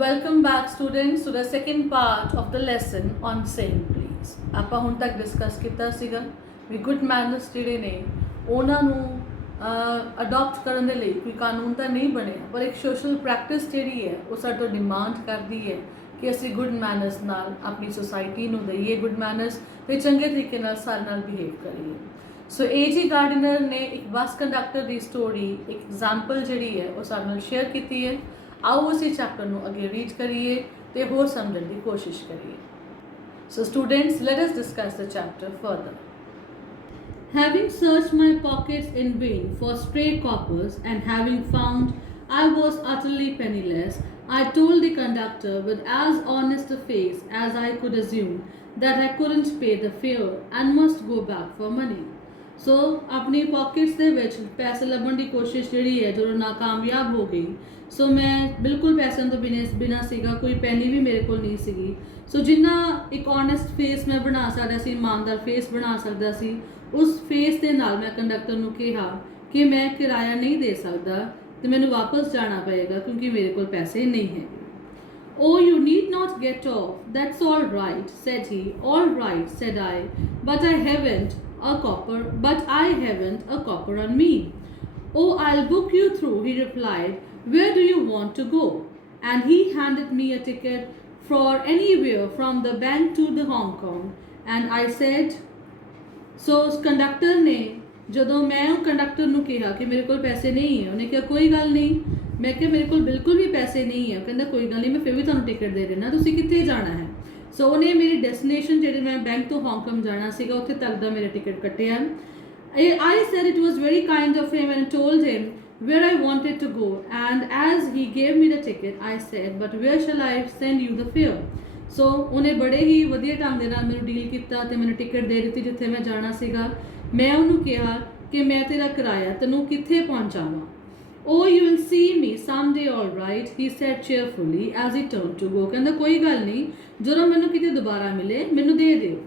Welcome back students to the second part of the lesson on saying please. ਆਪਾਂ ਹੁਣ ਤੱਕ discuss ਕੀਤਾ ਸੀਗਾ ਵੀ ਗੁੱਡ ਮੈਨਰਸ ਜਿਹੜੇ ਨੇ ਉਹਨਾਂ ਨੂੰ ਅਡਾਪਟ ਕਰਨ ਦੇ ਲਈ ਕੋਈ ਕਾਨੂੰਨ ਤਾਂ ਨਹੀਂ ਬਣਿਆ, ਪਰ ਇੱਕ ਸੋਸ਼ਲ ਪ੍ਰੈਕਟਿਸ ਜਿਹੜੀ ਹੈ ਉਹ ਸਾਡੇ ਤੋਂ ਡਿਮਾਂਡ ਕਰਦੀ ਹੈ ਕਿ ਅਸੀਂ ਗੁੱਡ ਮੈਨਰਸ ਨਾਲ ਆਪਣੀ ਸੋਸਾਇਟੀ ਨੂੰ ਦਈਏ ਗੁੱਡ ਮੈਨਰਸ ਤੇ ਚੰਗੇ ਤਰੀਕੇ ਨਾਲ ਸਾਡੇ ਨਾਲ ਬਿਹੇਵ ਕਰੀਏ। ਸੋ ਏ.ਜੀ. ਗਾਰਡਨਰ ਨੇ ਇੱਕ ਬੱਸ ਕੰਡਕਟਰ ਦੀ ਸਟੋਰੀ ਇੱਕ ਐਗਜ਼ਾਮਪਲ ਜਿਹੜੀ ਹੈ ਉਹ ਸਾਡੇ ਨਾਲ ਸ਼ੇਅਰ ਕੀਤੀ ਹੈ। आओ उसी चैप्टर ਨੂੰ ਅੱਗੇ ਰੀਡ ਕਰੀਏ ਤੇ ਹੋਰ ਸਮਝਣ ਦੀ ਕੋਸ਼ਿਸ਼ ਕਰੀਏ। So students, let us discuss the chapter further. Having searched my pockets in vain for stray coppers and having found I was utterly penniless, I told the conductor with as honest a face as I could assume that I couldn't pay the fare and must go back for money. ਸੋ ਆਪਣੀ pockets ਦੇ ਵਿੱਚ ਪੈਸੇ ਲੱਭਣ ਦੀ ਕੋਸ਼ਿਸ਼ ਜਿਹੜੀ ਹੈ ਜਦੋਂ ਨਾਕਾਮਯਾਬ ਹੋ ਗਈ, ਸੋ ਮੈਂ ਬਿਲਕੁਲ ਪੈਸਿਆਂ ਤੋਂ ਬਿਨਾਂ ਸੀਗਾ, ਕੋਈ ਪੈਨੀ ਵੀ ਮੇਰੇ ਕੋਲ ਨਹੀਂ ਸੀਗੀ। ਸੋ ਜਿੰਨਾ ਇੱਕ ਓਨੈਸਟ ਫੇਸ ਮੈਂ ਬਣਾ ਸਕਦਾ ਸੀ, ਇਮਾਨਦਾਰ ਫੇਸ ਬਣਾ ਸਕਦਾ ਸੀ, ਉਸ ਫੇਸ ਦੇ ਨਾਲ ਮੈਂ ਕੰਡਕਟਰ ਨੂੰ ਕਿਹਾ ਕਿ ਮੈਂ ਕਿਰਾਇਆ ਨਹੀਂ ਦੇ ਸਕਦਾ ਤੇ ਮੈਨੂੰ ਵਾਪਸ ਜਾਣਾ ਪਏਗਾ ਕਿਉਂਕਿ ਮੇਰੇ ਕੋਲ ਪੈਸੇ ਨਹੀਂ ਹੈ। Oh, you need not get off. That's all right, said he. All right, said I. But I haven't a copper on me. Oh, I'll book you through, he replied. Where do you want to go? And he handed me a ticket for anywhere from the bank to the Hong Kong. And I said, so conductor ne ਜਦੋਂ ਮੈਂ ਉਹ conductor ਨੂੰ ਕਿਹਾ ਕਿ ਮੇਰੇ ਕੋਲ ਪੈਸੇ ਨਹੀਂ ਹੈ, ਉਹਨੇ ਕਿਹਾ ਕੋਈ ਗੱਲ ਨਹੀਂ। ਮੈਂ ਕਿਹਾ ਮੇਰੇ ਕੋਲ ਬਿਲਕੁਲ ਵੀ ਪੈਸੇ ਨਹੀਂ ਹੈ। ਕਹਿੰਦਾ ਕੋਈ ਗੱਲ ਨਹੀਂ, ਮੈਂ ਫਿਰ ਵੀ ਤੁਹਾਨੂੰ ਟਿਕਟ ਦੇ ਦੇਣਾ, ਤੁਸੀਂ ਕਿੱਥੇ ਜਾਣਾ ਹੈ। ਸੋ ਉਹਨੇ ਮੇਰੀ ਡੈਸਟੀਨੇਸ਼ਨ ਜਿਹੜੇ ਮੈਂ ਬੈਂਕ ਤੋਂ ਹਾਂਗਕਾਂਗ ਜਾਣਾ ਸੀਗਾ ਉੱਥੇ ਤੱਕ ਦਾ ਮੇਰਾ ਟਿਕਟ ਕੱਟਿਆ। I said it was very kind of him and told him where I wanted to go, and as he gave me the ticket I said, but where shall I send you the fare? ਸੋ ਉਹਨੇ ਬੜੇ ਹੀ ਵਧੀਆ ਢੰਗ ਦੇ ਨਾਲ ਮੈਨੂੰ deal ਕੀਤਾ ਤੇ ਮੈਨੂੰ ਟਿਕਟ ਦੇ ਦਿੱਤੀ ਜਿੱਥੇ ਮੈਂ ਜਾਣਾ ਸੀਗਾ। ਮੈਂ ਉਹਨੂੰ ਕਿਹਾ ਕਿ ਮੈਂ ਤੇਰਾ ਕਿਰਾਇਆ ਤੈਨੂੰ ਕਿੱਥੇ ਪਹੁੰਚਾਵਾਂ। Oh, you will see me someday, all right, he said cheerfully as he turned to go. ਕਹਿੰਦਾ ਕੋਈ ਗੱਲ ਨਹੀਂ, ਜਦੋਂ ਮੈਨੂੰ ਕਿਤੇ ਦੁਬਾਰਾ ਮਿਲੇ ਮੈਨੂੰ ਦੇ ਦਿਓ।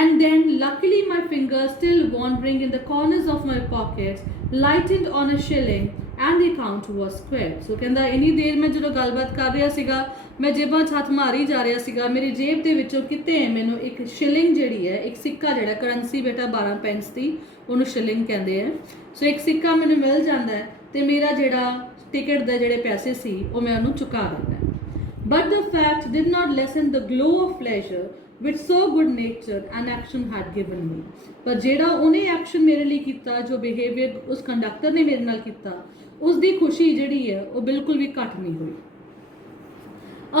And then luckily my fingers still wandering in the corners of my pockets lightened on a shilling and the account was square. So ਕਹਿੰਦਾ ਇਨੀ ਦੇਰ ਮੈਂ ਜਦੋਂ ਗੱਲਬਾਤ ਕਰ ਰਿਹਾ ਸੀਗਾ ਮੈਂ ਜੇਬਾਂ 'ਚ ਹੱਥ ਮਾਰੀ ਜਾ ਰਿਹਾ ਸੀਗਾ, ਮੇਰੀ ਜੇਬ ਦੇ ਵਿੱਚੋਂ ਕਿਤੇ ਮੈਨੂੰ ਇੱਕ ਸ਼ਿਲਿੰਗ ਜਿਹੜੀ ਹੈ, ਇੱਕ ਸਿੱਕਾ ਜਿਹੜਾ ਕਰੰਸੀ ਬੇਟਾ 12 ਪੈਂਸ ਦੀ ਉਹਨੂੰ ਸ਼ਿਲਿੰਗ ਕਹਿੰਦੇ ਆ। ਸੋ ਇੱਕ ਸਿੱਕਾ ਮੈਨੂੰ ਮਿਲ ਜਾਂਦਾ ਹੈ ਤੇ ਮੇਰਾ ਜਿਹੜਾ ਟਿਕਟ ਦੇ ਜਿਹੜੇ ਪੈਸੇ ਸੀ ਉਹ ਮੈਂ ਉਹਨੂੰ ਚੁਕਾ ਦਿੰਦਾ। But the fact did not lessen the glow of pleasure which so good nature an action had given me. ਪਰ ਜਿਹੜਾ ਉਹਨੇ ਐਕਸ਼ਨ ਮੇਰੇ ਲਈ ਕੀਤਾ, ਜੋ ਬਿਹੇਵੀਅਰ ਉਸ ਕੰਡਕਟਰ ਨੇ ਮੇਰੇ ਨਾਲ ਕੀਤਾ, ਉਸ ਦੀ ਖੁਸ਼ੀ ਜਿਹੜੀ ਹੈ ਉਹ ਬਿਲਕੁਲ ਵੀ ਘੱਟ ਨਹੀਂ ਹੋਈ।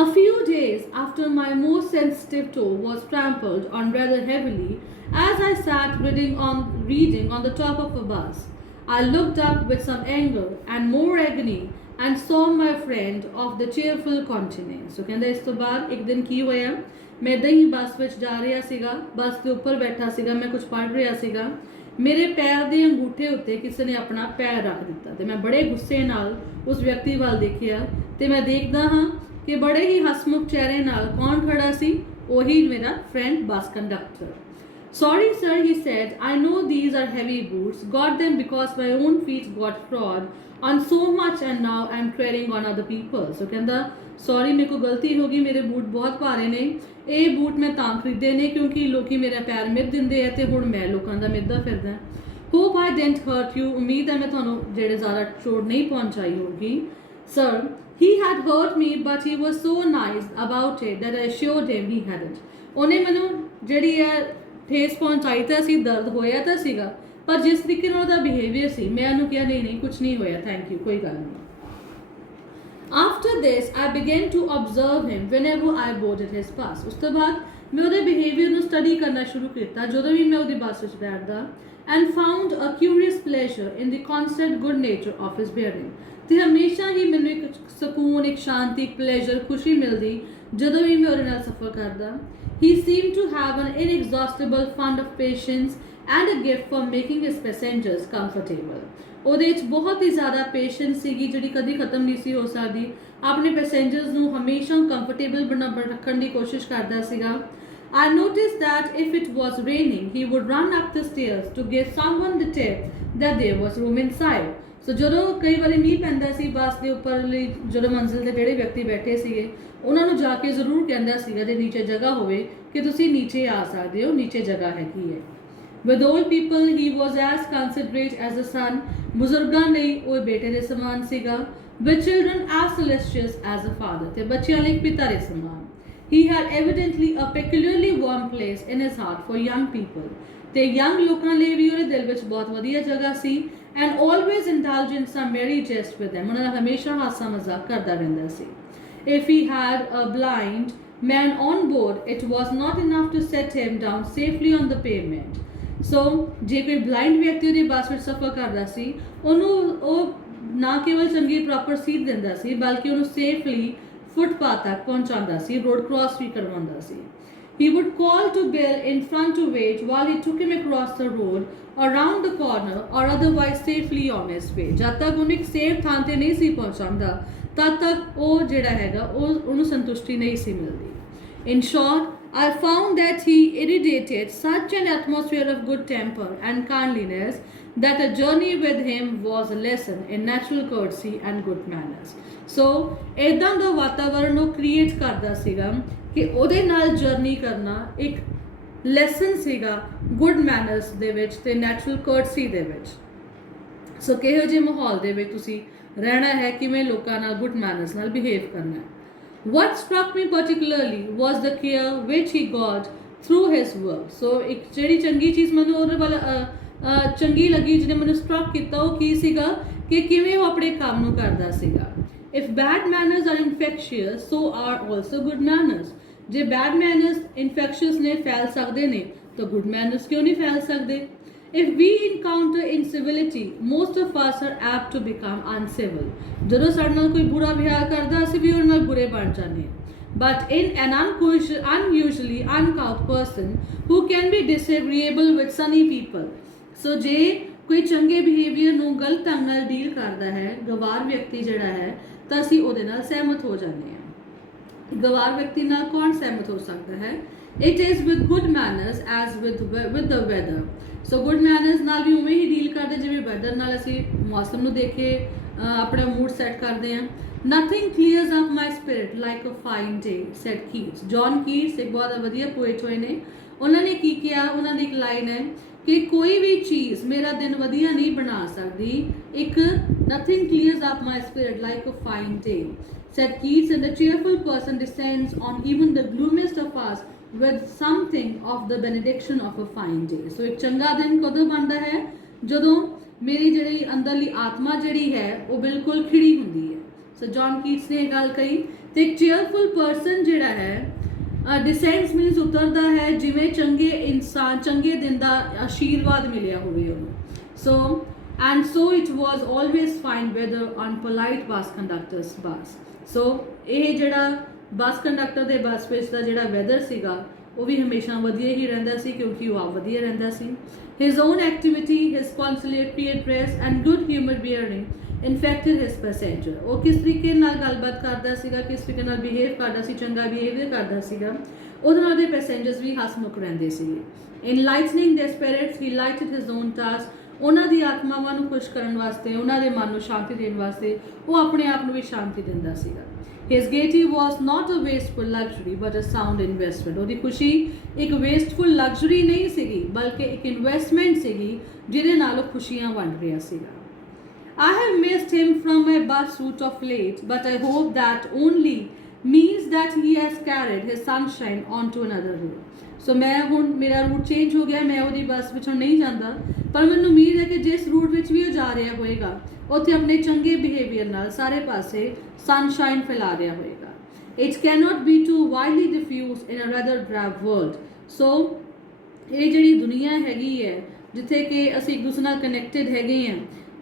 A few days after my most sensitive toe was trampled on rather heavily as I sat reading on the top of a bus. I looked up with some anger and more agony and saw my friend of the cheerful continent. So ਕਹਿੰਦਾ ਇਸ ਤੋਂ ਬਾਅਦ ਇੱਕ ਦਿਨ ਕੀ ਹੋਇਆ, ਮੈਂ ਇੱਦਾਂ ਹੀ ਬੱਸ ਵਿੱਚ ਜਾ ਰਿਹਾ ਸੀਗਾ, ਬੱਸ ਦੇ ਉੱਪਰ ਬੈਠਾ ਸੀਗਾ, ਮੈਂ ਕੁਝ ਪੜ੍ਹ ਰਿਹਾ ਸੀਗਾ, ਮੇਰੇ ਪੈਰ ਦੇ ਅੰਗੂਠੇ ਉੱਤੇ ਕਿਸੇ ਨੇ ਆਪਣਾ ਪੈਰ ਰੱਖ ਦਿੱਤਾ ਤੇ ਮੈਂ ਬੜੇ ਗੁੱਸੇ ਨਾਲ ਉਸ ਵਿਅਕਤੀ ਵੱਲ ਦੇਖਿਆ ਤੇ ਮੈਂ ਦੇਖਦਾ ਹਾਂ ਕਿ ਬੜੇ ਹੀ ਹਸਮੁਖ ਚਿਹਰੇ ਨਾਲ ਕੌਣ ਖੜਾ ਸੀ, ਉਹੀ ਮੇਰਾ friend bus conductor. Sorry sir, he said, I know these are heavy boots, got them because my own feet got fraud on so much and now I'm treading on other people. So ਕਹਿੰਦਾ sorry, ਮੇਰੇ ਕੋਲ ਗਲਤੀ ਹੋ ਗਈ, ਮੇਰੇ boot ਬਹੁਤ ਭਾਰੇ ਨੇ, ਇਹ ਬੂਟ ਮੈਂ ਤਾਂ ਖਰੀਦੇ ਨੇ ਕਿਉਂਕਿ ਲੋਕੀ ਮੇਰਾ ਪੈਰ ਮਿੱਧ ਦਿੰਦੇ ਆ ਤੇ ਹੁਣ ਮੈਂ ਲੋਕਾਂ ਦਾ ਮਿੱਧਦਾ ਫਿਰਦਾ। Hope I didn't hurt you, ਉਮੀਦ ਹੈ ਮੈਂ ਤੁਹਾਨੂੰ ਜਿਹੜੇ ਜ਼ਿਆਦਾ ਚੋਟ ਨਹੀਂ ਪਹੁੰਚਾਈ ਹੋਗੀ। Sir, he had hurt me but he was so nice about it that I assured him he hadn't. ਉਹਨੇ ਮੈਨੂੰ ਜਿਹੜੀ ਹੈ ਠੇਸ ਪਹੁੰਚਾਈ ਤਾਂ ਸੀ, ਦਰਦ ਹੋਇਆ ਤਾਂ ਸੀਗਾ, ਪਰ ਜਿਸ ਤਰੀਕੇ ਨਾਲ ਉਹਦਾ ਬਿਹੇਵੀਅਰ ਸੀ ਮੈਂ ਉਹਨੂੰ ਕਿਹਾ ਨਹੀਂ ਨਹੀਂ ਕੁਝ ਨਹੀਂ ਹੋਇਆ, ਥੈਂਕ ਯੂ, ਕੋਈ ਗੱਲ ਨਹੀਂ। After this I began to observe him whenever I boarded his bus. ਉਸ ਤੋਂ ਬਾਅਦ ਮੈਂ ਉਹਦੇ ਬਿਹੇਵੀਅਰ ਨੂੰ ਸਟੱਡੀ ਕਰਨਾ ਸ਼ੁਰੂ ਕੀਤਾ ਜਦੋਂ ਵੀ ਮੈਂ ਉਹਦੀ ਬੱਸ ਵਿੱਚ ਬੈਠਦਾ, and found a curious pleasure in the constant good nature of his bearing. ਤੇ ਹਮੇਸ਼ਾ ਹੀ ਮੈਨੂੰ ਇੱਕ ਸਕੂਨ, ਇੱਕ ਸ਼ਾਂਤੀ, ਇੱਕ ਪਲੇਜ਼ਰ, ਖੁਸ਼ੀ ਮਿਲਦੀ ਜਦੋਂ ਵੀ ਮੈਂ ਉਹਦੇ ਨਾਲ ਸਫ਼ਰ ਕਰਦਾ। He seemed to have an inexhaustible fund of patience and a gift for making his passengers comfortable. ਉਹਦੇ ਵਿੱਚ ਬਹੁਤ ਹੀ ਜ਼ਿਆਦਾ ਪੇਸ਼ੈਂਸ ਸੀਗੀ ਜਿਹੜੀ ਕਦੀ ਖਤਮ ਨਹੀਂ ਸੀ ਹੋ ਸਕਦੀ। ਆਪਣੇ ਪੈਸੇਂਜਰਸ ਨੂੰ ਹਮੇਸ਼ਾ ਕੰਫਰਟੇਬਲ ਰੱਖਣ ਦੀ ਕੋਸ਼ਿਸ਼ ਕਰਦਾ ਸੀਗਾ। I noticed that if it was raining, he would run up the stairs to give someone the tip that there was room inside. ਸੋ ਜਦੋਂ ਕਈ ਵਾਰੀ ਮੀਂਹ ਪੈਂਦਾ ਸੀ ਬੱਸ ਦੇ ਉੱਪਰਲੀ ਜਦੋਂ ਮੰਜ਼ਿਲ ਤੇ ਜਿਹੜੇ ਵਿਅਕਤੀ ਬੈਠੇ ਸੀਗੇ ਉਹਨਾਂ ਨੂੰ ਜਾ ਕੇ ਜ਼ਰੂਰ ਕਹਿੰਦਾ ਸੀਗਾ ਜੇ ਨੀਚੇ ਜਗ੍ਹਾ ਹੋਵੇ ਕਿ ਤੁਸੀਂ ਨੀਚੇ ਆ ਸਕਦੇ ਹੋ, ਨੀਚੇ ਜਗ੍ਹਾ ਹੈਗੀ ਹੈ। With old people he was as considerate as a son, ਬਜ਼ੁਰਗਾਂ ਲਈ ਉਹ ਬੇਟੇ ਦੇ ਸਮਾਨ ਸੀਗਾ। With children as solicitous as a father, ਤੇ ਬੱਚਿਆਂ ਲਈ ਪਿਤਾ ਦੇ ਸਮਾਨ। He had evidently a peculiarly warm place in his heart for young people, ਤੇ young ਲੋਕਾਂ ਲਈ ਵੀ ਉਹਦੇ ਦਿਲ ਵਿੱਚ ਬਹੁਤ ਵਧੀਆ ਜਗ੍ਹਾ ਸੀ। And always indulge in some merry jest with them, ਉਹਨਾਂ ਨਾਲ ਹਮੇਸ਼ਾ ਹਾਸਾ ਮਜ਼ਾਕ ਕਰਦਾ ਰਹਿੰਦਾ ਸੀ। If he had a blind man on board, it was not enough to set him down safely on the pavement. ਸੋ ਜੇ ਕੋਈ ਬਲਾਈਂਡ ਵਿਅਕਤੀ ਉਹਦੀ ਬੱਸ ਵਿੱਚ ਸਫ਼ਰ ਕਰਦਾ ਸੀ ਉਹਨੂੰ ਉਹ ਨਾ ਕੇਵਲ ਚੰਗੀ ਪ੍ਰੋਪਰ ਸੀਟ ਦਿੰਦਾ ਸੀ ਬਲਕਿ ਉਹਨੂੰ ਸੇਫਲੀ ਫੁੱਟਪਾਥ ਤੱਕ ਪਹੁੰਚਾਉਂਦਾ ਸੀ, ਰੋਡ ਕ੍ਰਾਸ ਵੀ ਕਰਵਾਉਂਦਾ ਸੀ। He would call to Bill in front to wait while he took him across the road or round the corner or otherwise safely on his way. ਜਦ ਤੱਕ ਉਹਨੂੰ ਇੱਕ ਸੇਫ ਥਾਂ ਤੇ ਨਹੀਂ ਸੀ ਪਹੁੰਚਾਉਂਦਾ ਤਦ ਤੱਕ ਉਹ ਜਿਹੜਾ ਹੈਗਾ ਉਹਨੂੰ ਸੰਤੁਸ਼ਟੀ ਨਹੀਂ ਸੀ ਮਿਲਦੀ। In short, I found that he irradiated such an atmosphere of good temper and kindliness that a journey with him was a lesson in natural courtesy and good manners. So ਇਦਾਂ ਦਾ ਵਾਤਾਵਰਨ ਉਹ ਕ੍ਰੀਏਟ ਕਰਦਾ ਸੀਗਾ ਕਿ ਉਹਦੇ ਨਾਲ journey ਕਰਨਾ ਇੱਕ ਲੈਸਨ ਸੀਗਾ ਗੁੱਡ ਮੈਨਰਸ ਦੇ ਵਿੱਚ ਤੇ ਨੈਚੁਰਲ ਕੋਰਟਸੀ ਦੇ ਵਿੱਚ। ਸੋ ਕਿਹੋ ਜਿਹੇ ਮਾਹੌਲ ਦੇ ਵਿੱਚ ਤੁਸੀਂ ਰਹਿਣਾ ਹੈ, ਕਿਵੇਂ ਲੋਕਾਂ ਨਾਲ ਗੁੱਡ ਮੈਨਰਸ ਨਾਲ ਬਿਹੇਵ ਕਰਨਾ ਹੈ। What struck me particularly was the care which he got through his work. So ਇੱਕ ਜਿਹੜੀ ਚੰਗੀ ਚੀਜ਼ ਮੈਨੂੰ ਉਹਦੇ ਵੱਲ ਚੰਗੀ ਲੱਗੀ, ਜਿਹਨੇ ਮੈਨੂੰ ਸਟਰਕ ਕੀਤਾ ਉਹ ਕੀ ਸੀਗਾ ਕਿ ਕਿਵੇਂ ਉਹ ਆਪਣੇ ਕੰਮ ਨੂੰ ਕਰਦਾ ਸੀਗਾ। If bad manners are infectious, so are also good manners. ਜੇ bad manners infectious ਨੇ, ਫੈਲ ਸਕਦੇ ਨੇ, ਤਾਂ good manners ਕਿਉਂ ਨਹੀਂ ਫੈਲ ਸਕਦੇ। If we encounter incivility, most of us are apt to become uncivil. ਜਦੋਂ ਸਾਡੇ ਨਾਲ ਕੋਈ ਬੁਰਾ ਵਿਹਾਰ ਕਰਦਾ ਅਸੀਂ ਵੀ ਉਹਦੇ ਨਾਲ ਬੁਰੇ ਬਣ ਜਾਂਦੇ ਹਾਂ। But in an unusually uncouth person who can be disagreeable with sunny people. So ਜੇ ਕੋਈ ਚੰਗੇ ਬਿਹੇਵੀਅਰ ਨੂੰ ਗਲਤ ਢੰਗ ਨਾਲ ਡੀਲ ਕਰਦਾ ਹੈ, ਗਵਾਰ ਵਿਅਕਤੀ ਜਿਹੜਾ ਹੈ, ਤਾਂ ਅਸੀਂ ਉਹਦੇ ਨਾਲ ਸਹਿਮਤ ਹੋ ਜਾਂਦੇ ਹਾਂ। ਗਵਾਰ ਵਿਅਕਤੀ ਨਾਲ ਕੌਣ ਸਹਿਮਤ ਹੋ ਸਕਦਾ ਹੈ? It is with good manners as with the weather. So good manners ਨਾਲ ਵੀ ਉਵੇਂ ਹੀ ਡੀਲ ਕਰਦੇ ਜਿਵੇਂ ਵੈਦਰ ਨਾਲ ਅਸੀਂ ਮੌਸਮ ਨੂੰ ਦੇਖ ਕੇ ਆਪਣਾ ਮੂਡ ਸੈੱਟ ਕਰਦੇ ਹਾਂ। Nothing clears up my spirit like a fine day, said Keats. John Keats ਇੱਕ ਬਹੁਤ ਵਧੀਆ ਪੋਇਟ ਹੋਏ ਨੇ। ਉਹਨਾਂ ਨੇ ਕੀ ਕਿਹਾ, ਉਹਨਾਂ ਦੀ ਇੱਕ ਲਾਈਨ ਹੈ ਕਿ ਕੋਈ ਵੀ ਚੀਜ਼ ਮੇਰਾ ਦਿਨ ਵਧੀਆ ਨਹੀਂ ਬਣਾ ਸਕਦੀ। ਇੱਕ nothing clears up my spirit like a fine day, said Keats, and the cheerful person descends on even the gloomiest of us with something of the benediction of a fine day. So ਇੱਕ ਚੰਗਾ ਦਿਨ ਕਦੋਂ ਬਣਦਾ ਹੈ? ਜਦੋਂ ਮੇਰੀ ਜਿਹੜੀ ਅੰਦਰਲੀ ਆਤਮਾ ਜਿਹੜੀ ਹੈ ਉਹ ਬਿਲਕੁਲ ਖਿੜੀ ਹੁੰਦੀ ਹੈ। ਸੋ ਜੌਨ ਕੀਟਸ ਨੇ ਇਹ ਗੱਲ ਕਹੀ। ਤੇ ਇੱਕ ਚੇਅਰਫੁਲ ਪਰਸਨ ਜਿਹੜਾ ਹੈ ਡਿਸੈਂਡਸ ਮੀਨਸ ਉਤਰਦਾ ਹੈ ਜਿਵੇਂ ਚੰਗੇ ਇਨਸਾਨ, ਚੰਗੇ ਦਿਨ ਦਾ ਆਸ਼ੀਰਵਾਦ ਮਿਲਿਆ ਹੋਵੇ ਉਹਨੂੰ। So it was always fine weather on polite bus conductors bus. So ਇਹ ਜਿਹੜਾ ਬੱਸ ਕੰਡਕਟਰ ਦੇ ਬੱਸ ਵਿੱਚ ਦਾ ਜਿਹੜਾ ਵੈਦਰ ਸੀਗਾ ਉਹ ਵੀ ਹਮੇਸ਼ਾ ਵਧੀਆ ਹੀ ਰਹਿੰਦਾ ਸੀ ਕਿਉਂਕਿ ਉਹ ਆਪ ਵਧੀਆ ਰਹਿੰਦਾ ਸੀ। His own activity, his conciliatory address and good humor bearing infected his passenger. ਉਹ ਕਿਸ ਤਰੀਕੇ ਨਾਲ ਗੱਲਬਾਤ ਕਰਦਾ ਸੀਗਾ, ਕਿਸ ਤਰੀਕੇ ਨਾਲ ਬਿਹੇਵ ਕਰਦਾ ਸੀ, ਚੰਗਾ ਬਿਹੇਵੀਅਰ ਕਰਦਾ ਸੀਗਾ, ਉਹਦੇ ਨਾਲ ਦੇ ਪੈਸੇਂਜਰਸ ਵੀ ਹੱਸਮੁਖ ਰਹਿੰਦੇ ਸੀਗੇ। Enlightening their spirits, he lighted his own task. ਉਹਨਾਂ ਦੀ ਆਤਮਾਵਾਂ ਨੂੰ ਖੁਸ਼ ਕਰਨ ਵਾਸਤੇ, ਉਹਨਾਂ ਦੇ ਮਨ ਨੂੰ ਸ਼ਾਂਤੀ ਦੇਣ ਵਾਸਤੇ ਉਹ ਆਪਣੇ ਆਪ ਨੂੰ ਵੀ ਸ਼ਾਂਤੀ ਦਿੰਦਾ ਸੀਗਾ। His gaiety was not a wasteful luxury but a sound investment. ਉਹਦੀ ਖੁਸ਼ੀ ਇੱਕ ਵੇਸਟਫੁਲ ਲਗਜ਼ਰੀ ਨਹੀਂ ਸੀਗੀ ਬਲਕਿ ਇੱਕ ਇਨਵੈਸਟਮੈਂਟ ਸੀਗੀ ਜਿਹਦੇ ਨਾਲ ਉਹ ਖੁਸ਼ੀਆਂ ਵੰਡ ਰਿਹਾ ਸੀਗਾ। I have missed him from my bus route of late, but I hope that only means that he has carried his sunshine onto another route. So ਮੈਂ ਹੁਣ ਮੇਰਾ ਰੂਟ ਚੇਂਜ ਹੋ ਗਿਆ, ਮੈਂ ਉਹਦੀ ਬੱਸ ਵਿੱਚੋਂ ਨਹੀਂ ਜਾਂਦਾ, ਪਰ ਮੈਨੂੰ ਉਮੀਦ ਹੈ ਕਿ ਜਿਸ ਰੂਟ ਵਿੱਚ ਵੀ ਉਹ ਜਾ ਰਿਹਾ ਹੋਏਗਾ ਉੱਥੇ ਆਪਣੇ ਚੰਗੇ ਬਿਹੇਵੀਅਰ ਨਾਲ ਸਾਰੇ ਪਾਸੇ ਸਨਸ਼ਾਈਨ ਫੈਲਾ ਰਿਹਾ ਹੋਏਗਾ। It cannot be too widely diffused in a rather drab world. So ਇਹ ਜਿਹੜੀ ਦੁਨੀਆ ਹੈਗੀ ਹੈ ਜਿੱਥੇ ਕਿ ਅਸੀਂ ਇੱਕ ਦੂਸਰੇ ਨਾਲ ਕਨੈਕਟਡ ਹੈਗੇ ਹਾਂ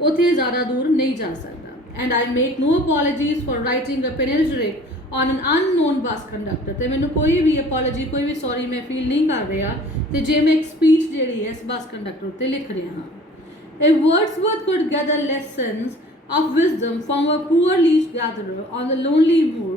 ਉੱਥੇ ਜ਼ਿਆਦਾ ਦੂਰ ਨਹੀਂ ਜਾ ਸਕਦਾ। And I make no apologies for writing a panegyric on an unknown bus conductor. ਤੇ ਮੈਨੂੰ ਕੋਈ ਵੀ apology, ਕੋਈ ਵੀ ਸੌਰੀ ਮੈਂ ਫੀਲ ਨਹੀਂ ਕਰ ਰਿਹਾ ਤੇ ਜੇ ਮੈਂ ਇੱਕ ਸਪੀਚ ਜਿਹੜੀ ਹੈ ਇਸ ਬੱਸ ਕੰਡਕਟਰ ਉੱਤੇ ਲਿਖ ਰਿਹਾ ਹਾਂ। If Wordsworth could gather lessons of wisdom from a poor leaf gatherer on the lonely moor,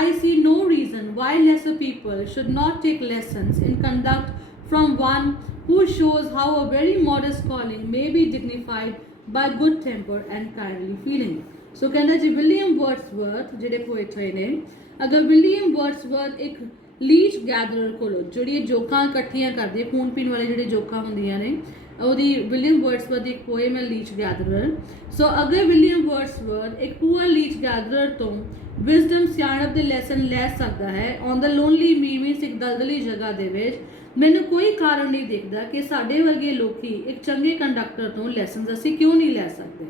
I see no reason why lesser people should not take lessons in conduct from one who shows how a very modest calling may be dignified by good temper and kindly feeling. So कहता जी William Wordsworth ਜਿਹੜੇ poet ਹੋਏ ਨੇ, अगर William Wordsworth एक leach ਗੈਦਰਰ ਕੋਲੋਂ ਜਿਹੜੀ ਜੋਕਾਂ ਇਕੱਠੀਆਂ ਕਰਦੇ ਖੂਨ ਪੀਣ ਵਾਲੇ ਜਿਹੜੇ ਜੋਕਾਂ ਹੁੰਦੀਆਂ ਨੇ, ਉਹਦੀ ਵਿਲੀਅਮ ਵਰਡਸਵਰਥ ਦੀ ਇੱਕ ਪੋਇਮ ਹੈ ਲੀਚ ਗੈਦਰਰ। ਸੋ ਅਗਰ ਵਿਲੀਅਮ ਵਰਡਸਵਰਥ ਇੱਕ ਪੂਅਰ ਲੀਚ ਗੈਦਰਰ ਤੋਂ ਵਿਜ਼ਡਮ ਸਿਆਣਪ ਦੇ ਲੈਸਨ ਲੈ ਸਕਦਾ ਹੈ ਔਨ ਦ ਲੋਨਲੀ ਮੀਮੀਸ ਇੱਕ ਦਲਦਲੀ ਜਗ੍ਹਾ ਦੇ ਵਿੱਚ, ਮੈਨੂੰ ਕੋਈ ਕਾਰਨ ਨਹੀਂ ਦਿਖਦਾ ਕਿ ਸਾਡੇ ਵਰਗੇ ਲੋਕੀ ਇੱਕ ਚੰਗੇ ਕੰਡਕਟਰ ਤੋਂ ਲੈਸਨਸ ਅਸੀਂ ਕਿਉਂ ਨਹੀਂ ਲੈ ਸਕਦੇ,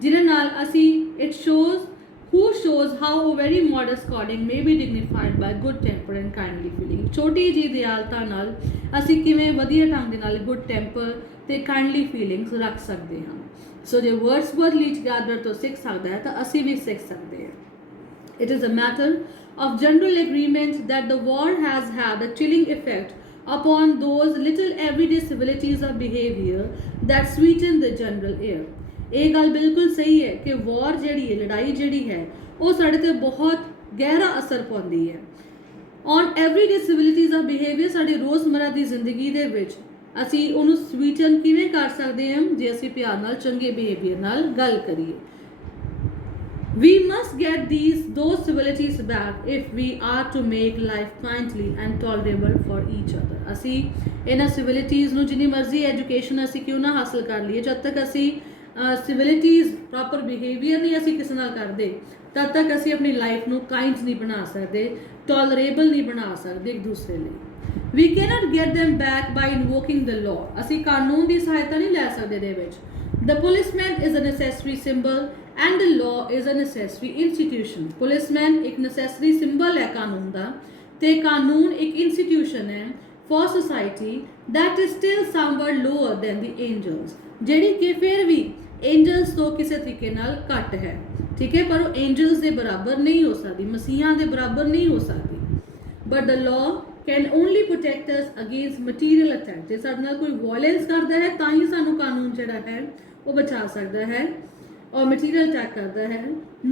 ਜਿਹਦੇ ਨਾਲ ਅਸੀਂ it shows who shows how a very modest calling may be dignified by good temper and kindly feeling। ਛੋਟੀ ਜੀ ਦਿਆਲਤਾ ਨਾਲ ਅਸੀਂ ਕਿਵੇਂ ਵਧੀਆ ਢੰਗ ਦੇ ਨਾਲ ਗੁੱਡ ਟੈਂਪਰ ਤੇ ਕਾਈਂਡਲੀ ਫੀਲਿੰਗਸ ਰੱਖ ਸਕਦੇ ਹਾਂ। ਸੋ ਜੇ ਵਰਡਸਵਰਥ ਲੀਚ ਗੈਦਰਰ ਤੋਂ ਸਿੱਖ ਸਕਦਾ ਹੈ ਤਾਂ ਅਸੀਂ ਵੀ ਸਿੱਖ ਸਕਦੇ ਹਾਂ। It is a matter of general agreement that the war has had a chilling effect upon those little everyday civilities of behavior that sweeten the general air। ਇਹ ਗੱਲ ਬਿਲਕੁਲ ਸਹੀ ਹੈ ਕਿ ਵਾਰ ਜਿਹੜੀ ਹੈ, ਲੜਾਈ ਜਿਹੜੀ ਹੈ, ਉਹ ਸਾਡੇ ਤੇ ਬਹੁਤ ਗਹਿਰਾ ਅਸਰ ਪਾਉਂਦੀ ਹੈ ਔਨ ਐਵਰੀਡੇ ਸਿਵਿਲਿਟੀਜ਼ ਆਫ ਬਿਹੇਵੀਅਰ। ਸਾਡੇ ਰੋਜ਼ਮਰਾ ਦੀ ਜ਼ਿੰਦਗੀ ਦੇ ਵਿੱਚ ਅਸੀਂ ਉਹਨੂੰ ਸਵੀਟਨ ਕਿਵੇਂ ਕਰ ਸਕਦੇ ਹਾਂ, ਜੇ ਅਸੀਂ ਪਿਆਰ ਨਾਲ ਚੰਗੇ ਬਿਹੇਵੀਅਰ ਨਾਲ ਗੱਲ ਕਰੀਏ। We must get those civilities back if we are to make life kindly and tolerable for each other। ਅਸੀਂ ਇਹਨਾਂ ਸਿਵਿਲਿਟੀਜ਼ ਨੂੰ ਜਿੰਨੀ ਮਰਜ਼ੀ ਐਜੂਕੇਸ਼ਨ ਅਸੀਂ ਕਿਉਂ ਨਾ ਹਾਸਲ ਕਰ ਲਈਏ, ਜਦ ਤੱਕ ਅਸੀਂ ਸਿਵਿਲਿਟੀਜ਼ ਪ੍ਰੋਪਰ ਬਿਹੇਵੀਅਰ ਨਹੀਂ ਅਸੀਂ ਕਿਸੇ ਨਾਲ ਕਰਦੇ, ਤਦ ਤੱਕ ਅਸੀਂ ਆਪਣੀ ਲਾਈਫ ਨੂੰ ਕਾਈਂਡ ਨਹੀਂ ਬਣਾ ਸਕਦੇ, ਟੋਲਰੇਬਲ ਨਹੀਂ ਬਣਾ ਸਕਦੇ ਇੱਕ ਦੂਸਰੇ ਲਈ। We can't get them back by invoking the law। ਅਸੀਂ ਕਾਨੂੰਨ ਦੀ ਸਹਾਇਤਾ ਨਹੀਂ ਲੈ ਸਕਦੇ ਦੇ ਵਿੱਚ। The policeman is a necessary symbol and the law is a necessary institution। Policeman ਇੱਕ necessary symbol ਹੈ ਕਾਨੂੰਨ ਦਾ, ਤੇ ਕਾਨੂੰਨ ਇੱਕ ਇੰਸਟੀਟਿਊਸ਼ਨ ਹੈ for society that is still somewhat lower than the angels, ਜਿਹੜੀ ਕਿ ਫਿਰ ਵੀ एंजल्स तो किसी तरीके नाल घट है, ठीक है, पर वो एंजल्स के बराबर नहीं हो सकती, मसीहा के बराबर नहीं हो सकती। But the law can only protect us against material attack. जो साडे नाल कोई वायलेंस करता है तां ही सानू कानून जिहड़ा है वो बचा सकता है और मटीरियल अटैक करता है।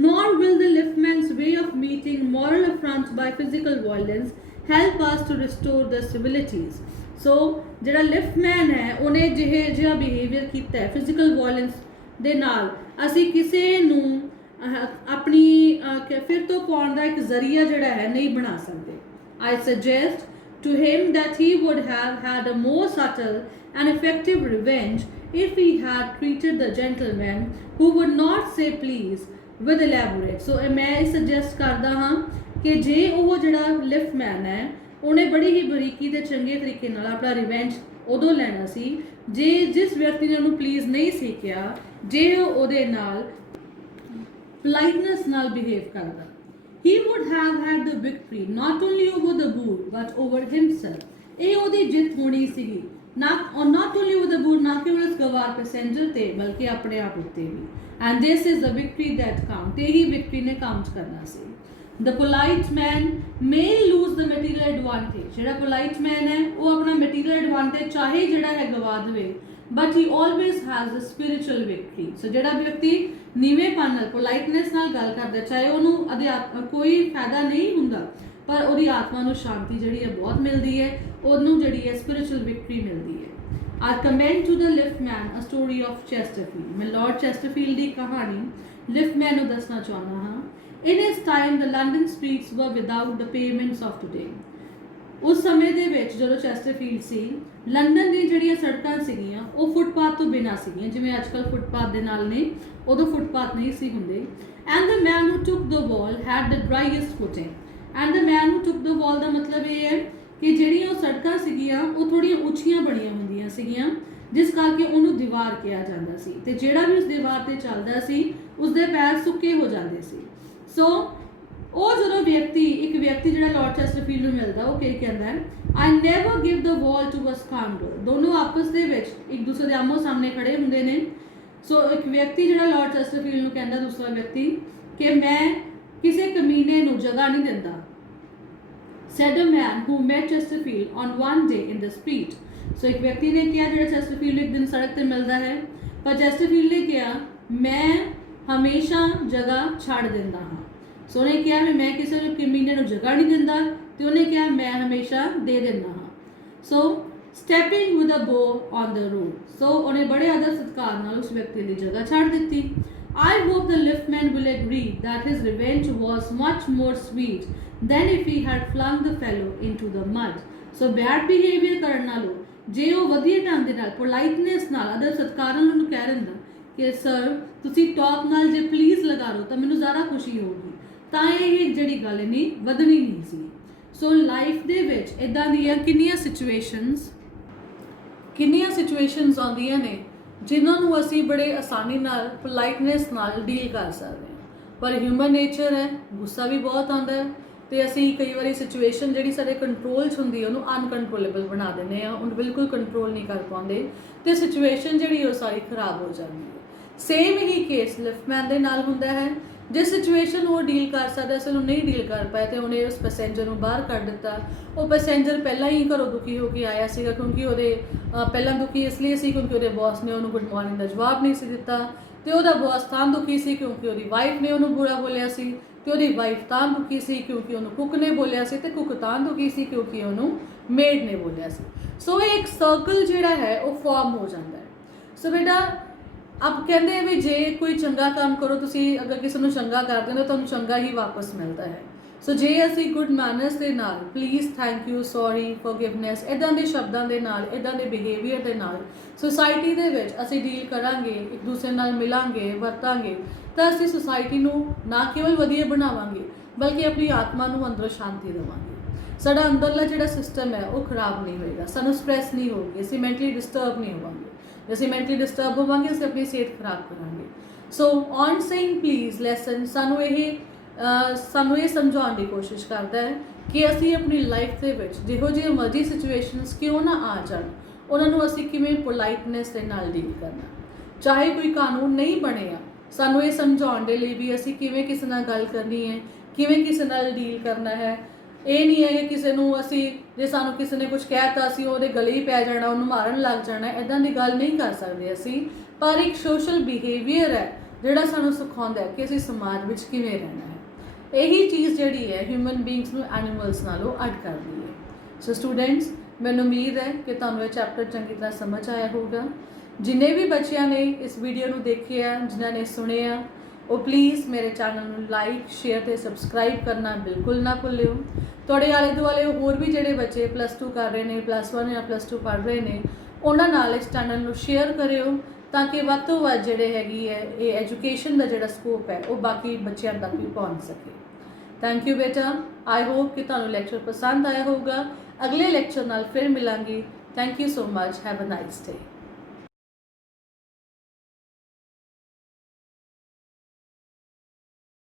Nor will the liftman's way of meeting moral affronts by physical violence help us to restore the civilities. So जिहड़ा लिफ्टमैन है उन्हें जिहा बिहेवियर किया है फिजिकल वायलेंस ਦੇ ਨਾਲ, ਅਸੀਂ ਕਿਸੇ ਨੂੰ ਆਪਣੀ ਫਿਰ ਤੋਂ ਪਾਉਣ ਦਾ ਇੱਕ ਜ਼ਰੀਆ ਜਿਹੜਾ ਹੈ ਨਹੀਂ ਬਣਾ ਸਕਦੇ। I suggest to him that he would have had a more subtle and effective revenge if he had treated the gentleman who would not say please with elaborate। So मैं suggest ਕਰਦਾ ਹਾਂ ਕਿ ਜੇ ਉਹ ਜਿਹੜਾ ਲਿਫਟਮੈਨ ਹੈ ਉਹਨੇ ਬੜੀ ਹੀ ਬਰੀਕੀ ਤੇ ਚੰਗੇ ਤਰੀਕੇ ਨਾਲ ਆਪਣਾ ਰਿਵੈਂਜ ਉਦੋਂ ਲੈਣਾ ਸੀ ਜੇ ਜਿਸ ਵਿਅਕਤੀ ਨੇ ਉਹਨੂੰ ਪਲੀਜ਼ ਨਹੀਂ ਸੀ ਕਿਹਾ, ਜੇ ਉਹ ਉਹਦੇ ਨਾਲ politeness ਨਾਲ ਬਿਹੇਵ ਕਰਦਾ। He would have had the victory not only over the bull but over himself। ਇਹ ਉਹਦੀ ਜਿੱਤ ਹੋਣੀ ਸੀਗੀ not only over the bull, ਨਾ ਕੇਵਲ ਉਸ ਗਵਾਰ ਪੈਸੇਂਜਰ ਤੇ ਬਲਕਿ ਆਪਣੇ ਆਪ ਉੱਤੇ ਵੀ। and this is the victory that counts। ਤੇ ਹੀ ਵਿਕਟਰੀ ਨੇ ਕਾਊਂਟ ਕਰਨਾ ਸੀ। The polite man may lose the material advantage। ਜਿਹੜਾ polite man ਹੈ ਉਹ ਆਪਣਾ material advantage ਚਾਹੇ ਜਿਹੜਾ ਹੈ ਗਵਾ ਦੇਵੇ, but he always has a spiritual victory। so ਜਿਹੜਾ ਵਿਅਕਤੀ ਨੀਵੇਂਪਨ ਨਾਲ politeness ਨਾਲ ਗੱਲ ਕਰਦਾ, ਚਾਹੇ ਉਹਨੂੰ ਕੋਈ ਫਾਇਦਾ ਨਹੀਂ ਹੁੰਦਾ ਪਰ ਉਹਦੀ ਆਤਮਾ ਨੂੰ ਸ਼ਾਂਤੀ ਜਿਹੜੀ ਹੈ ਬਹੁਤ ਮਿਲਦੀ ਹੈ, ਉਹਨੂੰ ਜਿਹੜੀ ਹੈ spiritual victory ਮਿਲਦੀ ਹੈ। I commend to the liftman a story of Chesterfield। ਮੈਂ Lord Chesterfield ਦੀ ਕਹਾਣੀ ਲਿਫਟਮੈਨ ਨੂੰ ਦੱਸਣਾ ਚਾਹੁੰਦਾ ਹਾਂ। In his time the London streets were without the pavements of today। ਉਸ ਸਮੇਂ ਦੇ ਵਿੱਚ ਜਦੋਂ ਚੈਸਟਰਫੀਲਡ ਸੀ, ਲੰਡਨ ਦੀਆਂ ਜਿਹੜੀਆਂ ਸੜਕਾਂ ਸੀਗੀਆਂ ਉਹ ਫੁੱਟਪਾਥ ਤੋਂ ਬਿਨਾਂ ਸੀਗੀਆਂ, ਜਿਵੇਂ ਅੱਜ ਕੱਲ੍ਹ ਫੁੱਟਪਾਥ ਦੇ ਨਾਲ ਨੇ, ਉਦੋਂ ਫੁੱਟਪਾਥ ਨਹੀਂ ਸੀ ਹੁੰਦੇ। And the man who took the wall had the driest footing। And the man who took the wall ਦਾ ਮਤਲਬ ਇਹ ਹੈ ਕਿ ਜਿਹੜੀਆਂ ਉਹ ਸੜਕਾਂ ਸੀਗੀਆਂ ਉਹ ਥੋੜ੍ਹੀਆਂ ਉੱਚੀਆਂ ਬਣੀਆਂ ਹੁੰਦੀਆਂ ਸੀਗੀਆਂ, ਜਿਸ ਕਰਕੇ ਉਹਨੂੰ ਦੀਵਾਰ ਕਿਹਾ ਜਾਂਦਾ ਸੀ, ਤੇ ਜਿਹੜਾ ਵੀ ਉਸ ਦੀਵਾਰ ਤੇ ਚੱਲਦਾ ਸੀ ਉਸਦੇ ਪੈਰ ਸੁੱਕੇ ਹੋ ਜਾਂਦੇ ਸੀ। ਸੋ ਉਹ ਜਦੋਂ ਇੱਕ ਵਿਅਕਤੀ ਜਿਹੜਾ ਲਾਰਡ ਚੈਸਟਰਫੀਲਡ ਨੂੰ ਮਿਲਦਾ, ਉਹ ਕੀ ਕਹਿੰਦਾ ਹੈ, I never give the wall to a scoundrel. ਦੋਨੋਂ ਆਪਸ ਦੇ ਵਿੱਚ ਇੱਕ ਦੂਸਰੇ ਦੇ ਆਮੋ ਸਾਹਮਣੇ ਖੜੇ ਹੁੰਦੇ ਨੇ। ਸੋ ਇੱਕ ਵਿਅਕਤੀ ਜਿਹੜਾ ਲਾਰਡ ਚੈਸਟਰਫੀਲਡ ਨੂੰ ਕਹਿੰਦਾ ਦੂਸਰਾ ਵਿਅਕਤੀ ਕਿ ਮੈਂ ਕਿਸੇ ਕਮੀਨੇ ਨੂੰ ਜਗ੍ਹਾ ਨਹੀਂ ਦਿੰਦਾ। said a man who met Chesterfield on one day in the street। ਸੋ ਇੱਕ ਵਿਅਕਤੀ ਨੇ ਕਿਹਾ ਜਿਹੜਾ ਚੈਸਟਰਫੀਲਡ ਨੂੰ ਇੱਕ ਦਿਨ ਸੜਕ ਤੇ ਮਿਲਦਾ ਹੈ, ਪਰ ਚੈਸਟਰਫੀਲਡ ਨੇ ਕਿਹਾ ਮੈਂ ਹਮੇਸ਼ਾ ਜਗ੍ਹਾ ਛੱਡ ਦਿੰਦਾ ਹਾਂ। ਸੋ ਉਹਨੇ ਕਿਹਾ ਵੀ ਮੈਂ ਕਿਸੇ ਨੂੰ ਕਮੀਨੇ ਨੂੰ ਜਗ੍ਹਾ ਨਹੀਂ ਦਿੰਦਾ, ਤੇ ਉਹਨੇ ਕਿਹਾ ਮੈਂ ਹਮੇਸ਼ਾ ਦੇ ਦਿੰਦਾ ਹਾਂ। ਸੋ stepping with a bow on the road. So ਉਹਨੇ ਬੜੇ ਆਦਰ ਸਤਿਕਾਰ ਨਾਲ ਉਸ ਵਿਅਕਤੀ ਦੀ ਜਗ੍ਹਾ ਛੱਡ ਦਿੱਤੀ. I hope the liftman will agree that his revenge was much more sweet than if he had flung the fellow into the mud. So bad behavior ਕਰਨ ਨਾਲੋਂ ਜੇ ਉਹ ਵਧੀਆ ਢੰਗ ਦੇ ਨਾਲ ਪੋਲਾਈਟਨੈਸ ਨਾਲ ਆਦਰ ਸਤਿਕਾਰ ਨਾਲ ਉਹਨੂੰ ਕਹਿ ਦਿੰਦਾ ਕਿ ਸਰ ਤੁਸੀਂ ਟੌਪ ਨਾਲ ਜੇ ਪਲੀਜ਼ ਲਗਾ ਲਓ ਤਾਂ ਮੈਨੂੰ ਜ਼ਿਆਦਾ ਖੁਸ਼ੀ ਹੋਊਗੀ, ਤਾਂ ਇਹ ਜਿਹੜੀ ਗੱਲ ਨਹੀਂ ਵਧਣੀ ਨਹੀਂ ਸੀ. ਸੋ ਲਾਈਫ ਦੇ ਵਿੱਚ ਇਦਾਂ ਦੀਆਂ ਕਿੰਨੀਆਂ ਸਿਚੁਏਸ਼ਨਸ ਆਉਂਦੀਆਂ ਨੇ ਜਿਨ੍ਹਾਂ ਨੂੰ ਅਸੀਂ ਬੜੇ ਆਸਾਨੀ ਨਾਲ ਪੋਲਾਈਟਨੈਸ ਨਾਲ ਡੀਲ ਕਰ ਸਕਦੇ ਹਾਂ, ਪਰ ਹਿਊਮਨ ਨੇਚਰ ਹੈ, ਗੁੱਸਾ ਵੀ ਬਹੁਤ ਆਉਂਦਾ ਹੈ ਤੇ ਅਸੀਂ ਕਈ ਵਾਰੀ ਸਿਚੁਏਸ਼ਨ ਜਿਹੜੀ ਸਾਡੇ ਕੰਟਰੋਲ 'ਚ ਹੁੰਦੀ ਹੈ ਉਹਨੂੰ ਅਨਕੰਟਰੋਲੇਬਲ ਬਣਾ ਦਿੰਦੇ ਹਾਂ, ਉਹਨੂੰ ਬਿਲਕੁਲ ਕੰਟਰੋਲ ਨਹੀਂ ਕਰ ਪਾਉਂਦੇ ਤੇ ਸਿਚੁਏਸ਼ਨ ਜਿਹੜੀ ਉਹ ਸਾਰੀ ਖਰਾਬ ਹੋ ਜਾਂਦੀ ਹੈ. ਸੇਮ ਹੀ ਕੇਸ ਲਿਫਟਮੈਨ ਦੇ ਨਾਲ ਹੁੰਦਾ ਹੈ. ਜਿਸ ਸਿਚੁਏਸ਼ਨ ਉਹ ਡੀਲ ਕਰ ਸਕਦਾ ਸੀ ਉਹਨੂੰ ਨਹੀਂ ਡੀਲ ਕਰ ਪਾਇਆ ਤੇ ਉਹਨੇ ਉਸ ਪੈਸੇਂਜਰ ਨੂੰ ਬਾਹਰ ਕੱਢ ਦਿੱਤਾ. ਉਹ ਪੈਸੇਂਜਰ ਪਹਿਲਾਂ ਹੀ ਘਰੋਂ ਦੁਖੀ ਹੋ ਕੇ ਆਇਆ ਸੀਗਾ, ਕਿਉਂਕਿ ਉਹਦੇ ਪਹਿਲਾਂ ਦੁਖੀ ਇਸ ਲਈ ਸੀ ਕਿਉਂਕਿ ਉਹਦੇ ਬੌਸ ਨੇ ਉਹਨੂੰ ਗੁੱਡ ਮਾਰਨਿੰਗ ਦਾ ਜਵਾਬ ਨਹੀਂ ਸੀ ਦਿੱਤਾ, ਤੇ ਉਹਦਾ ਬੌਸ ਤਾਂ ਦੁਖੀ ਸੀ ਕਿਉਂਕਿ ਉਹਦੀ ਵਾਈਫ ਨੇ ਉਹਨੂੰ ਬੁਰਾ ਬੋਲਿਆ ਸੀ, ਤੇ ਉਹਦੀ ਵਾਈਫ ਤਾਂ ਦੁਖੀ ਸੀ ਕਿਉਂਕਿ ਉਹਨੂੰ ਕੁੱਕ ਨੇ ਬੋਲਿਆ ਸੀ, ਤੇ ਕੁੱਕ ਤਾਂ ਦੁਖੀ ਸੀ ਕਿਉਂਕਿ ਉਹਨੂੰ ਮੇਡ ਨੇ ਬੋਲਿਆ ਸੀ. ਸੋ ਇਹ ਇੱਕ ਸਰਕਲ ਜਿਹੜਾ ਹੈ ਉਹ ਫਾਰਮ ਹੋ ਜਾਂਦਾ ਹੈ. ਸੋ ਬੇਟਾ ਆਪ ਕਹਿੰਦੇ ਆ ਵੀ ਜੇ ਕੋਈ ਚੰਗਾ ਕੰਮ ਕਰੋ, ਤੁਸੀਂ ਅਗਰ ਕਿਸੇ ਨੂੰ ਚੰਗਾ ਕਰਦੇ ਹੋ ਤੁਹਾਨੂੰ ਚੰਗਾ ਹੀ ਵਾਪਸ ਮਿਲਦਾ ਹੈ. ਸੋ ਜੇ ਅਸੀਂ ਗੁੱਡ ਮੈਨਰਸ ਦੇ ਨਾਲ please, thank you, sorry, forgiveness ਇੱਦਾਂ ਦੇ ਸ਼ਬਦਾਂ ਦੇ ਨਾਲ, ਇੱਦਾਂ ਦੇ ਬਿਹੇਵੀਅਰ ਦੇ ਨਾਲ ਸੁਸਾਇਟੀ ਦੇ ਵਿੱਚ ਅਸੀਂ ਡੀਲ ਕਰਾਂਗੇ, ਇੱਕ ਦੂਸਰੇ ਨਾਲ ਮਿਲਾਂਗੇ, ਵਰਤਾਂਗੇ, ਤਾਂ ਅਸੀਂ ਸੁਸਾਇਟੀ ਨੂੰ ਨਾ ਕੇਵਲ ਵਧੀਆ ਬਣਾਵਾਂਗੇ ਬਲਕਿ ਆਪਣੀ ਆਤਮਾ ਨੂੰ ਅੰਦਰੋਂ ਸ਼ਾਂਤੀ ਦੇਵਾਂਗੇ. ਸਾਡਾ ਅੰਦਰਲਾ ਜਿਹੜਾ ਸਿਸਟਮ ਹੈ ਉਹ ਖਰਾਬ ਨਹੀਂ ਹੋਏਗਾ, ਸਾਨੂੰ ਸਟ੍ਰੈਸ ਨਹੀਂ ਹੋਊਗੀ, ਅਸੀਂ ਮੈਂਟਲੀ ਡਿਸਟਰਬ ਨਹੀਂ ਹੋਵਾਂਗੇ. ਜੇ ਅਸੀਂ ਮੈਂਟਲੀ ਡਿਸਟਰਬ ਹੋਵਾਂਗੇ ਅਸੀਂ ਆਪਣੀ ਸਿਹਤ ਖਰਾਬ ਕਰਾਂਗੇ. So on saying please lesson ਸਾਨੂੰ ਇਹ ਸਮਝਾਉਣ ਦੀ ਕੋਸ਼ਿਸ਼ ਕਰਦਾ ਹੈ ਕਿ ਅਸੀਂ ਆਪਣੀ ਲਾਈਫ ਦੇ ਵਿੱਚ ਜਿਹੋ ਜਿਹੇ ਮਰਜ਼ੀ ਸਿਚੁਏਸ਼ਨਸ ਕਿਉਂ ਨਾ ਆ ਜਾਣ, ਉਹਨਾਂ ਨੂੰ ਅਸੀਂ ਕਿਵੇਂ ਪੋਲਾਈਟਨੈਸ ਦੇ ਨਾਲ ਡੀਲ ਕਰਨਾ. ਚਾਹੇ ਕੋਈ ਕਾਨੂੰਨ ਨਹੀਂ ਬਣਿਆ, ਸਾਨੂੰ ਇਹ ਸਮਝਾਉਣ ਦੇ ਲਈ ਵੀ ਅਸੀਂ ਕਿਵੇਂ ਕਿਸੇ ਨਾਲ ਗੱਲ ਕਰਨੀ ਹੈ, ਕਿਵੇਂ ਕਿਸੇ ਨਾਲ ਡੀਲ ਕਰਨਾ ਹੈ. ਇਹ ਨਹੀਂ ਹੈ ਕਿ ਕਿਸੇ ਨੂੰ ਅਸੀਂ ਜੇ ਸਾਨੂੰ ਕਿਸੇ ਨੇ ਕੁਝ ਕਹਿਤਾ ਅਸੀਂ ਉਹਦੇ ਗਲੇ ਹੀ ਪੈ ਜਾਣਾ, ਉਹਨੂੰ ਮਾਰਨ ਲੱਗ ਜਾਣਾ, ਇੱਦਾਂ ਦੀ ਗੱਲ ਨਹੀਂ ਕਰ ਸਕਦੇ ਅਸੀਂ. ਪਰ ਇੱਕ ਸੋਸ਼ਲ ਬਿਹੇਵੀਅਰ ਹੈ ਜਿਹੜਾ ਸਾਨੂੰ ਸਿਖਾਉਂਦਾ ਹੈ ਕਿ ਅਸੀਂ ਸਮਾਜ ਵਿੱਚ ਕਿਵੇਂ ਰਹਿਣਾ ਹੈ. ਇਹੀ ਚੀਜ਼ ਜਿਹੜੀ ਹੈ ਹਿਊਮਨ ਬੀਇੰਗਸ ਨੂੰ ਐਨੀਮਲਸ ਨਾਲੋਂ ਅੱਡ ਕਰਦੀ ਹੈ. ਸੋ ਸਟੂਡੈਂਟਸ, ਮੈਨੂੰ ਉਮੀਦ ਹੈ ਕਿ ਤੁਹਾਨੂੰ ਇਹ ਚੈਪਟਰ ਚੰਗੀ ਤਰ੍ਹਾਂ ਸਮਝ ਆਇਆ ਹੋਊਗਾ. ਜਿੰਨੇ ਵੀ ਬੱਚਿਆਂ ਨੇ ਇਸ ਵੀਡੀਓ ਨੂੰ ਦੇਖਿਆ, ਜਿਨ੍ਹਾਂ ਨੇ ਸੁਣਿਆ, ਉਹ ਪਲੀਜ਼ ਮੇਰੇ ਚੈਨਲ ਨੂੰ ਲਾਈਕ, ਸ਼ੇਅਰ ਤੇ ਸਬਸਕ੍ਰਾਈਬ ਕਰਨਾ ਬਿਲਕੁਲ ਨਾ ਭੁੱਲਿਓ. ਤੁਹਾਡੇ ਆਲੇ ਦੁਆਲੇ ਹੋਰ ਵੀ ਜਿਹੜੇ ਬੱਚੇ +2 ਕਰ ਰਹੇ ਨੇ, +1 ਜਾਂ +2 ਪੜ੍ਹ ਰਹੇ ਨੇ, ਉਹਨਾਂ ਨਾਲ ਇਸ ਚੈਨਲ ਨੂੰ ਸ਼ੇਅਰ ਕਰਿਓ ਤਾਂ ਕਿ ਵੱਧ ਤੋਂ ਵੱਧ ਜਿਹੜੇ ਹੈਗੀ ਹੈ ਇਹ ਐਜੂਕੇਸ਼ਨ ਦਾ ਜਿਹੜਾ ਸਕੋਪ ਹੈ ਉਹ ਬਾਕੀ ਬੱਚਿਆਂ ਤੱਕ ਵੀ ਪਹੁੰਚ ਸਕੇ. ਥੈਂਕ ਯੂ ਬੇਟਾ. ਆਈ ਹੋਪ ਕਿ ਤੁਹਾਨੂੰ ਲੈਕਚਰ ਪਸੰਦ ਆਇਆ ਹੋਊਗਾ. ਅਗਲੇ ਲੈਕਚਰ ਨਾਲ ਫਿਰ ਮਿਲਾਂਗੇ. Thank you so much. Have a nice day.